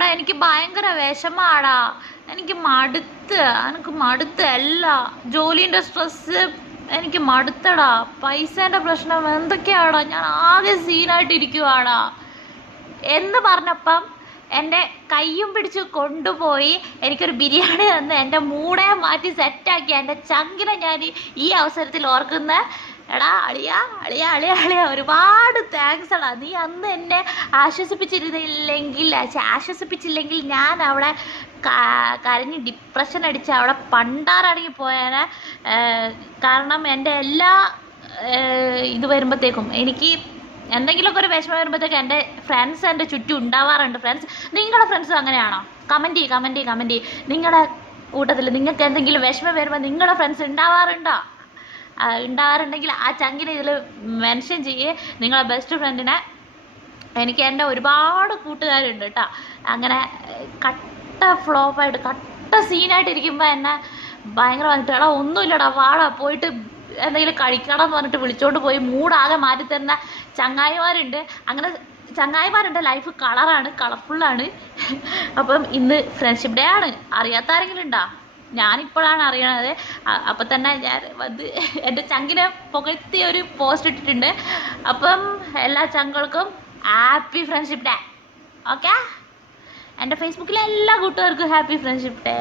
എടാ എനിക്ക് ഭയങ്കര വിഷമാടാ. എനിക്ക് മടുത്ത് എനിക്ക് മടുത്ത് അല്ല. ജോലിന്റെ സ്ട്രെസ് എനിക്ക് മടുത്തടാ. പൈസേന്റെ പ്രശ്നം എന്തൊക്കെയാടാ? ഞാൻ ആകെ സീനായിട്ടിരിക്കുവാടാ. എന്ന് പറഞ്ഞപ്പം എന്റെ കയ്യും പിടിച്ച് കൊണ്ടുപോയി എനിക്കൊരു ബിരിയാണി തന്ന് എന്റെ മൂടെ മാറ്റി സെറ്റാക്കി എന്റെ ചങ്കിനെ ഞാൻ ഈ അവസരത്തിൽ ഓർക്കുന്ന എടാ അളിയ അളിയ അളിയ അളിയ ഒരുപാട് താങ്ക്സ് എടാ. നീ അന്ന് എന്നെ ആശ്വസിപ്പിച്ചിരുന്നില്ലെങ്കിൽ ആശ്വസിപ്പിച്ചില്ലെങ്കിൽ ഞാൻ അവിടെ കരഞ്ഞ് ഡിപ്രഷൻ അടിച്ച് അവിടെ പണ്ടാറടങ്ങി പോയേനെ. കാരണം എന്റെ എല്ലാ ഇത് വരുമ്പോഴത്തേക്കും എനിക്ക് എന്തെങ്കിലുമൊക്കെ ഒരു വിഷമം വരുമ്പോഴത്തേക്ക് എന്റെ ഫ്രണ്ട്സ് എന്റെ ചുറ്റും ഉണ്ടാവാറുണ്ട്. ഫ്രണ്ട്സ് നിങ്ങളുടെ ഫ്രണ്ട്സ് അങ്ങനെയാണോ? കമന്റ് ചെയ്യ് കമന്റ് ചെയ്യ് കമന്റ് ചെയ്യ്. നിങ്ങളുടെ കൂട്ടത്തിൽ നിങ്ങൾക്ക് എന്തെങ്കിലും വിഷമം വരുമ്പോൾ നിങ്ങളുടെ ഫ്രണ്ട്സ് ഉണ്ടാവാറുണ്ടോ? ആ, ഉണ്ടാവാറുണ്ടെങ്കിൽ ആ ചങ്കിനെ ഇതിൽ മെൻഷൻ ചെയ്യേ. നിങ്ങളെ ബെസ്റ്റ് ഫ്രണ്ടിനെ എനിക്ക് എന്റെ ഒരുപാട് കൂട്ടുകാരുണ്ട് കേട്ടോ അങ്ങനെ കട്ട ഫ്ലോപ്പായിട്ട് കട്ട സീനായിട്ട് ഇരിക്കുമ്പോൾ എന്നെ ഭയങ്കര വന്നിട്ട് എടാ ഒന്നുമില്ലടാ വാടാ പോയിട്ട് എന്തെങ്കിലും കഴിക്കണം എന്ന് പറഞ്ഞിട്ട് വിളിച്ചോണ്ട് പോയി. മൂടാകെ മാറ്റി തരുന്ന ചങ്ങായിമാരുണ്ട്. അങ്ങനെ ചങ്ങായിമാരുടെ ലൈഫ് കളറാണ് കളർഫുള്ളാണ് അപ്പം ഇന്ന് ഫ്രണ്ട്ഷിപ്പ് ഡേ ആണ്. അറിയാത്ത ആരെങ്കിലും ഉണ്ടോ ഞാനിപ്പോഴാണ് അറിയണത്. അപ്പം തന്നെ ഞാൻ അത് എന്റെ ചങ്കിനെ പുകഴ്ത്തിയ ഒരു പോസ്റ്റ് ഇട്ടിട്ടുണ്ട്. അപ്പം എല്ലാ ചങ്ങൾക്കും ഹാപ്പി ഫ്രണ്ട്ഷിപ്പ് ഡേ ഓക്കെ എന്റെ ഫേസ്ബുക്കിലെ എല്ലാ കൂട്ടുകാർക്കും ഹാപ്പി ഫ്രണ്ട്ഷിപ്പ് ഡേ